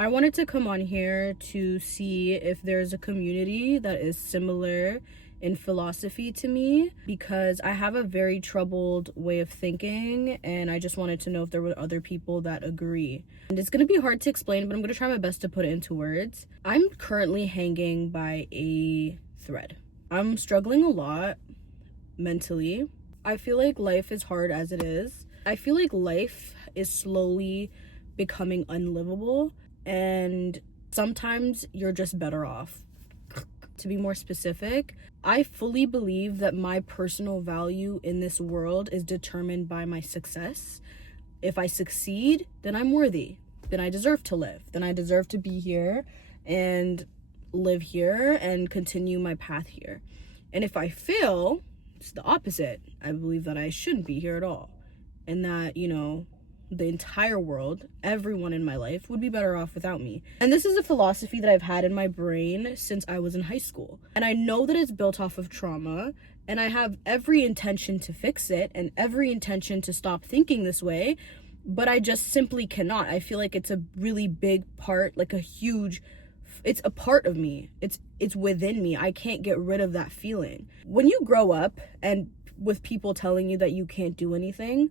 I wanted to come on here to see if there's a community that is similar in philosophy to me, because I have a very troubled way of thinking and I just wanted to know if there were other people that agree. And it's going to be hard to explain, but I'm going to try my best to put it into words. I'm currently hanging by a thread. I'm struggling a lot mentally. I feel like life is hard as it is. I feel like life is slowly becoming unlivable, and sometimes you're just better off. To be more specific, I fully believe that my personal value in this world is determined by my success. If I succeed, then I'm worthy. Then I deserve to live. Then I deserve to be here and live here and continue my path here. And if I fail, it's the opposite. I believe that I shouldn't be here at all. And that, the entire world, everyone in my life, would be better off without me. And this is a philosophy that I've had in my brain since I was in high school. And I know that it's built off of trauma, and I have every intention to fix it and every intention to stop thinking this way, but I just simply cannot. I feel like it's a really big part, it's a part of me. It's within me. I can't get rid of that feeling. When you grow up and with people telling you that you can't do anything,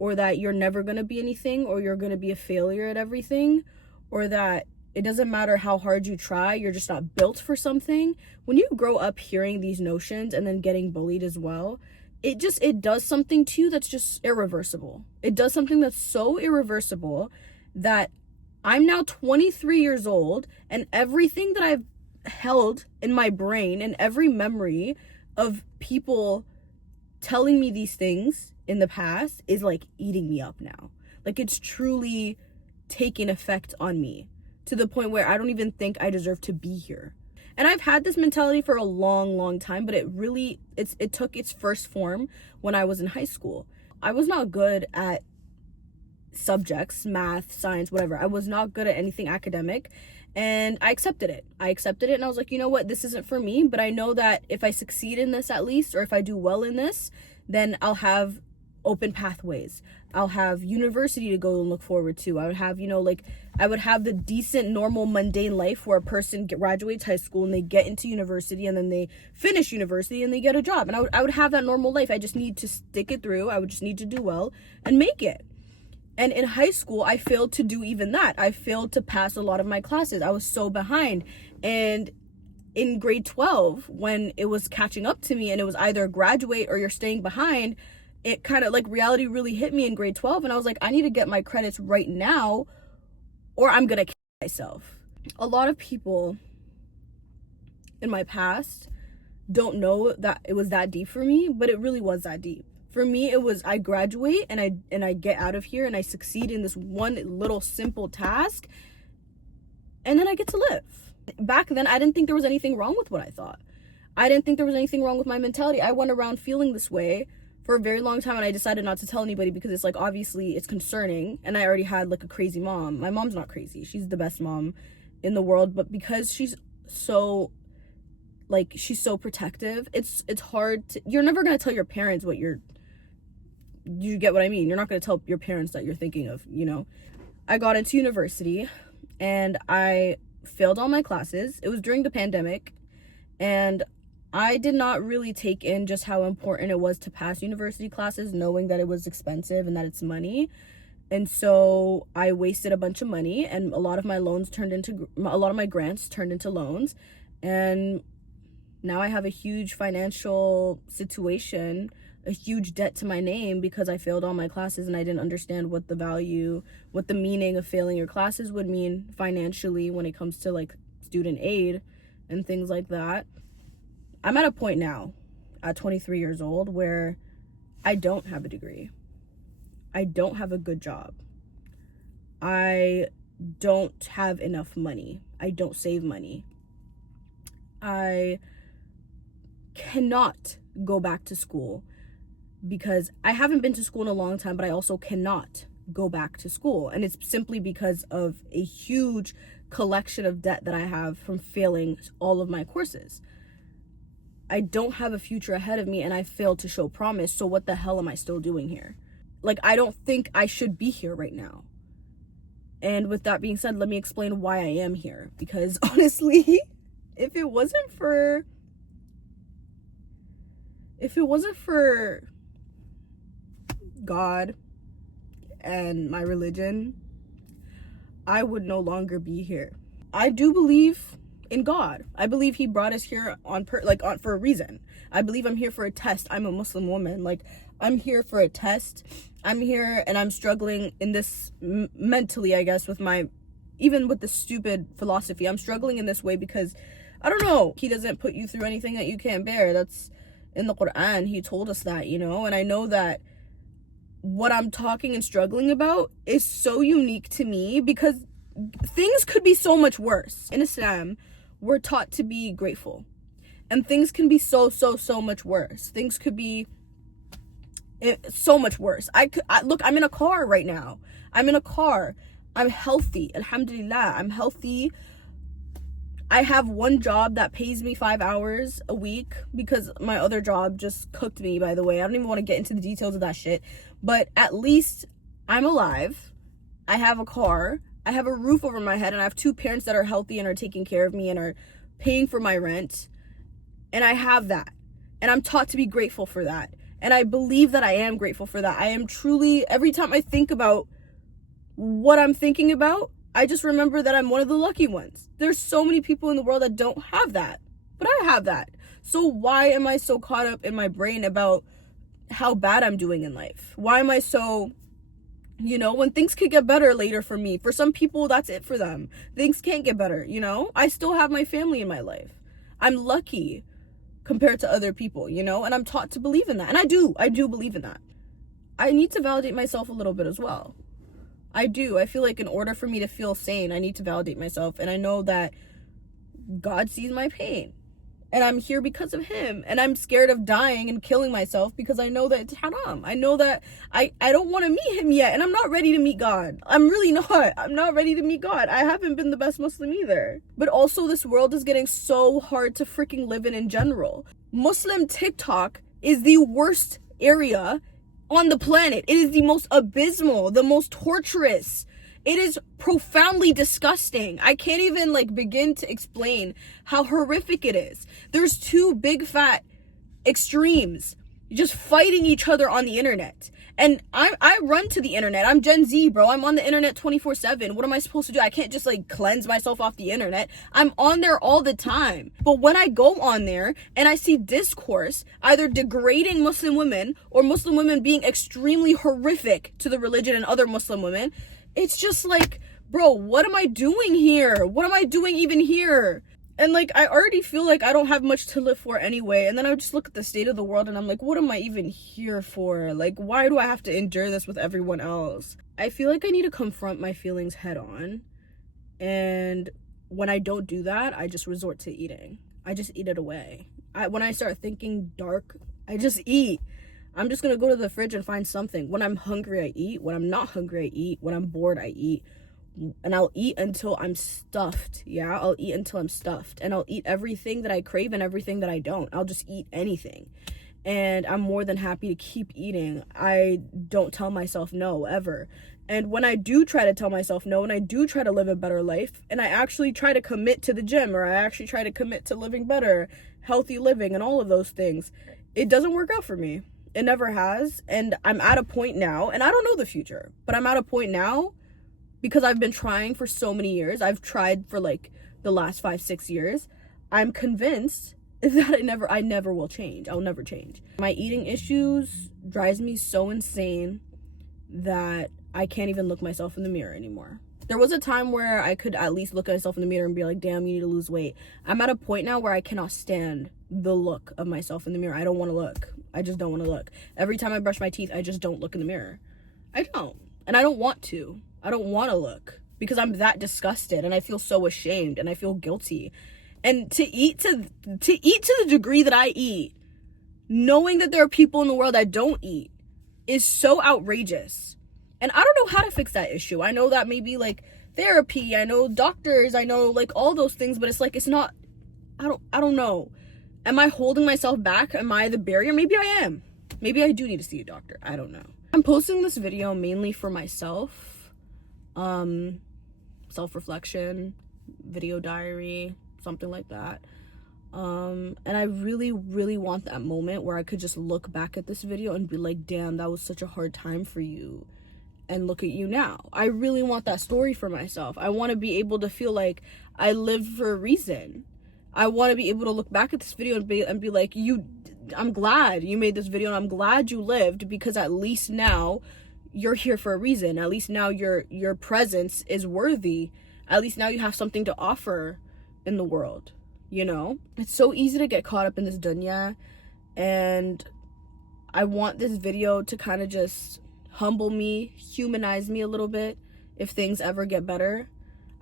or that you're never going to be anything, or you're going to be a failure at everything, or that it doesn't matter how hard you try, you're just not built for something. When you grow up hearing these notions and then getting bullied as well, it does something to you that's just irreversible. It does something that's so irreversible that I'm now 23 years old, and everything that I've held in my brain and every memory of people telling me these things in the past is like eating me up now. Like, it's truly taking effect on me to the point where I don't even think I deserve to be here. And I've had this mentality for a long time, but it took its first form when I was in high school. I was not good at subjects, math, science, whatever. I was not good at anything academic, and I accepted it. And I was like, you know what, this isn't for me, but I know that if I succeed in this at least, or if I do well in this, then I'll have open pathways. I'll have university to go and look forward to. I would have, I would have the decent, normal, mundane life where a person graduates high school and they get into university and then they finish university and they get a job. And I would have that normal life. I just need to stick it through. I would just need to do well and make it. And in high school, I failed to do even that. I failed to pass a lot of my classes. I was so behind. And in grade 12, when it was catching up to me and it was either graduate or you're staying behind, it kind of like reality really hit me in grade 12. And I was like, I need to get my credits right now or I'm going to kill myself. A lot of people in my past don't know that it was that deep for me, but it really was that deep. For me, it was I graduate and I get out of here and I succeed in this one little simple task, and then I get to live. Back then, I didn't think there was anything wrong with what I thought. I didn't think there was anything wrong with my mentality. I went around feeling this way for a very long time, and I decided not to tell anybody because it's like, obviously it's concerning, and I already had like a crazy mom. My mom's not crazy. She's the best mom in the world, but because she's so protective, it's hard to, you're never going to tell your parents what you get what I mean? You're not going to tell your parents that you're thinking of, I got into university and I failed all my classes. It was during the pandemic, and I did not really take in just how important it was to pass university classes, knowing that it was expensive and that it's money. And so I wasted a bunch of money, and a lot of my grants turned into loans. And now I have a huge financial situation, a huge debt to my name because I failed all my classes and I didn't understand what the meaning of failing your classes would mean financially when it comes to like student aid and things like that. I'm at a point now at 23 years old where I don't have a degree. I don't have a good job. I don't have enough money. I don't save money. I cannot go back to school because I haven't been to school in a long time, but I also cannot go back to school. And it's simply because of a huge collection of debt that I have from failing all of my courses. I don't have a future ahead of me, and I failed to show promise. So what the hell am I still doing here? Like, I don't think I should be here right now. And with that being said, let me explain why I am here. Because honestly, if it wasn't for God and my religion, I would no longer be here. I do believe in God. I believe he brought us here for a reason. I believe I'm here for a test. I'm a Muslim woman. Like, I'm here for a test. I'm here and I'm struggling in this mentally, I guess, even with the stupid philosophy. I'm struggling in this way because, I don't know, he doesn't put you through anything that you can't bear. That's in the Quran. He told us that, and I know that what I'm talking and struggling about is so unique to me because things could be so much worse. In Islam, we're taught to be grateful. And things can be so much worse. Things could be so much worse. Look, I'm in a car right now. I'm healthy. Alhamdulillah, I'm healthy. I have one job that pays me 5 hours a week because my other job just cooked me, by the way. I don't even want to get into the details of that shit. But at least I'm alive. I have a car. I have a roof over my head. And I have 2 parents that are healthy and are taking care of me and are paying for my rent. And I have that. And I'm taught to be grateful for that. And I believe that I am grateful for that. I am truly, every time I think about what I'm thinking about, I just remember that I'm one of the lucky ones. There's so many people in the world that don't have that. But I have that. So why am I so caught up in my brain about how bad I'm doing in life? Why am I so, when things could get better later for me? For some people, that's it for them. Things can't get better, I still have my family in my life. I'm lucky compared to other people, and I'm taught to believe in that. And I do believe in that. I need to validate myself a little bit as well. I do. I feel like in order for me to feel sane, I need to validate myself. And I know that God sees my pain. And I'm here because of him. And I'm scared of dying and killing myself because I know that it's haram. I know that I don't want to meet him yet. And I'm not ready to meet God. I'm really not. I'm not ready to meet God. I haven't been the best Muslim either. But also, this world is getting so hard to freaking live in general. Muslim TikTok is the worst area on the planet. It is the most abysmal, the most torturous. It is profoundly disgusting. I can't even begin to explain how horrific it is. There's 2 big fat extremes just fighting each other on the internet. And I run to the internet. I'm Gen Z, bro. I'm on the internet 24/7. What am I supposed to do? I can't just cleanse myself off the internet. I'm on there all the time. But when I go on there and I see discourse either degrading Muslim women or Muslim women being extremely horrific to the religion and other Muslim women, it's just bro, what am I doing here? What am I doing even here? And I already feel like I don't have much to live for anyway. And then I just look at the state of the world and I'm like, what am I even here for? Why do I have to endure this with everyone else? I feel like I need to confront my feelings head on. And when I don't do that, I just resort to eating. I just eat it away. When I start thinking dark, I just eat. I'm just gonna go to the fridge and find something. When I'm hungry, I eat. When I'm not hungry, I eat. When I'm bored, I eat. And I'll eat until I'm stuffed. Yeah, I'll eat until I'm stuffed. And I'll eat everything that I crave and everything that I don't. I'll just eat anything. And I'm more than happy to keep eating. I don't tell myself no, ever. And when I do try to tell myself no, and I do try to live a better life, and I actually try to commit to the gym, or I actually try to commit to living better, healthy living, and all of those things, it doesn't work out for me. It never has. And I'm at a point now, and I don't know the future, but I'm at a point now because I've been trying for so many years. I've tried for the last 5-6 years. I'm convinced that I never will change. I'll never change. My eating issues drives me so insane that I can't even look myself in the mirror anymore. There was a time where I could at least look at myself in the mirror and be like, damn, you need to lose weight. I'm at a point now where I cannot stand the look of myself in the mirror. I don't want to look. I just don't want to look. Every time I brush my teeth, I just don't look in the mirror. I don't. And I don't want to. I don't want to look because I'm that disgusted and I feel so ashamed and I feel guilty. And to eat to the degree that I eat, knowing that there are people in the world that don't eat, is so outrageous. And I don't know how to fix that issue. I know that maybe therapy, I know doctors, I know all those things, but it's not, I don't know. Am I holding myself back? Am I the barrier? Maybe I am. Maybe I do need to see a doctor. I don't know. I'm posting this video mainly for myself. self-reflection, video diary, something like that. And I really, really want that moment where I could just look back at this video and be like, damn, that was such a hard time for you. And look at you now. I really want that story for myself. I want to be able to feel like I lived for a reason. I want to be able to look back at this video and be like, I'm glad you made this video and I'm glad you lived, because at least now you're here for a reason. At least now your presence is worthy. At least now you have something to offer in the world, you know? It's so easy to get caught up in this dunya, and I want this video to kind of just humble me, humanize me a little bit if things ever get better.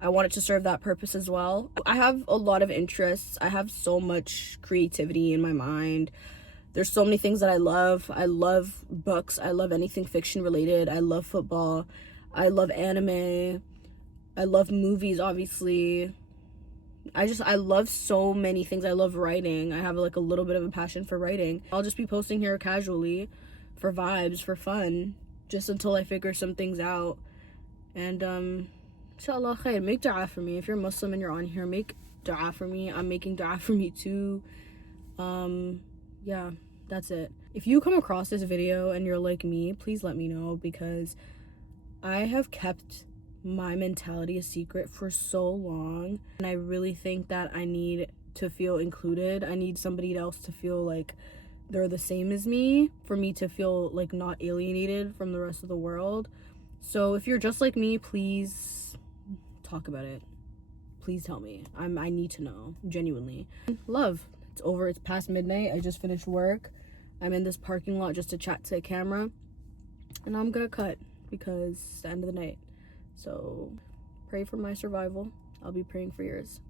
I want it to serve that purpose as well. I have a lot of interests. I have so much creativity in my mind. There's so many things that I love. I love books. I love anything fiction related. I love football. I love anime. I love movies, obviously. I love so many things. I love writing. I have like a little bit of a passion for writing. I'll just be posting here casually for vibes, for fun, just until I figure some things out. And inshallah khair, make dua for me. If you're Muslim and you're on here, make dua for me. I'm making dua for me too. Yeah, that's it. If you come across this video and you're like me, please let me know, because I have kept my mentality a secret for so long, and I really think that I need to feel included. I need somebody else to feel like they're the same as me, for me to feel like not alienated from the rest of the world. So if you're just like me, please talk about it. Please tell me. I need to know, genuinely. Love. It's over. It's past midnight. I just finished work. I'm in this parking lot just to chat to a camera, and I'm gonna cut because it's the end of the night. So pray for my survival. I'll be praying for yours.